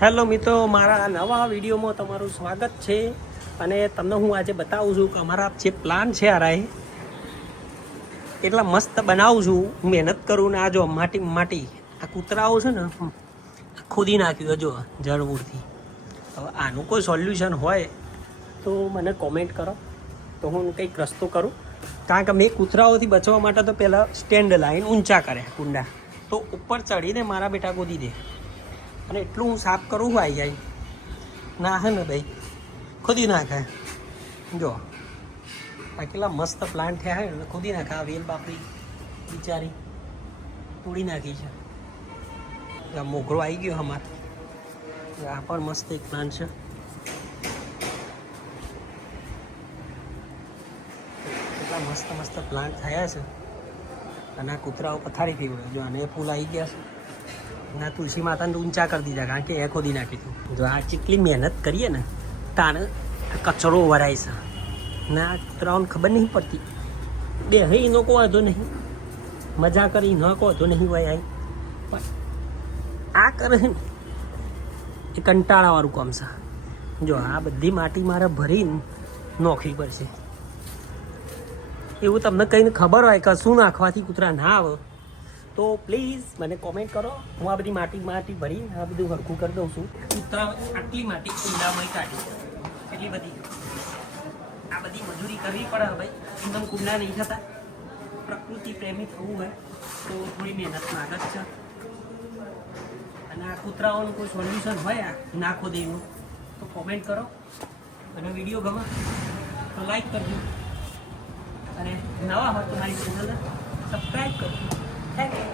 Hello મિત્રો, મારા નવા વિડીયોમાં તમારું સ્વાગત છે અને તમને હું આજે બતાવું છું કે અમારા જે પ્લાન છે આ રાય એટલા મસ્ત બનાવું છું. હું મહેનત કરું ને આ જો માટી માટી, આ કૂતરાઓ છે ને ખોદી નાખ્યું જો જળમૂળથી. હવે આનું કોઈ સોલ્યુશન હોય તો મને કોમેન્ટ કરો. તો હું કંઈક રસ્તો કરું. કારણ કે મેં કૂતરાઓથી બચવા માટે તો પહેલાં સ્ટેન્ડ લાઈન ઊંચા કર્યા કુંડા. તો ઉપર ચડીને મારા બેટા ગોદી દે. અને એટલું હું સાફ કરું આવી જાય ના, હે ને ભાઈ? ખોદી નાખે જો, આ કેટલા મસ્ત પ્લાન્ટ થયા ને ખોદી નાખે. આ વેલ બાપરી બિચારી, તોડી નાખી છે. આ મોગરો આવી ગયો અમાર. આ પણ મસ્ત એક પ્લાન્ટ છે. કેટલા મસ્ત મસ્ત પ્લાન્ટ થયા છે. અને આ કૂતરાઓ પથારી પીવડે જો એ ફૂલ આવી ગયા છે. ના, તુલસી માતાને ઊંચા કરી દીધા, કારણ કે એ ખોદી નાખી જો આ જેટલી મહેનત કરીએ ને, તાણે કચરો વરાય છે. ના કૂતરાઓને ખબર નહીં પડતી. બે હે નો કો વાંધો નહીં. મજા કરી, ન કહો તો નહીં હોય આઈ પણ આ કરે ને, એ કંટાળાવાળું કામ છે. જો, આ બધી માટી મારે ભરીને નોખવી પડશે. એવું તમને કંઈને ખબર હોય કે શું નાખવાથી કૂતરા ના આવે. તો પ્લીઝ મને કોમેન્ટ કરો. હું આ બધી માટી માટી ભરી આ બધું હરખું કરી દઉં છું. કૂતરા આટલી માટી કુંડામાં કાઢી એટલી બધી. આ બધી મજૂરી કરવી પડે હવે એકદમ કુંડા નહીં થતા. પ્રકૃતિ પ્રેમી થવું હોય તો થોડી મહેનત લાગે છે. અને આ કૂતરાઓનું કોઈ સોલ્યુશન હોય નાખો દેવું, તો કોમેન્ટ કરો. અને વીડિયો ગમે તો લાઈક કરજો. અને નવા હોય તો મારી ચેનલને સબસ્ક્રાઈબ કરજો. khách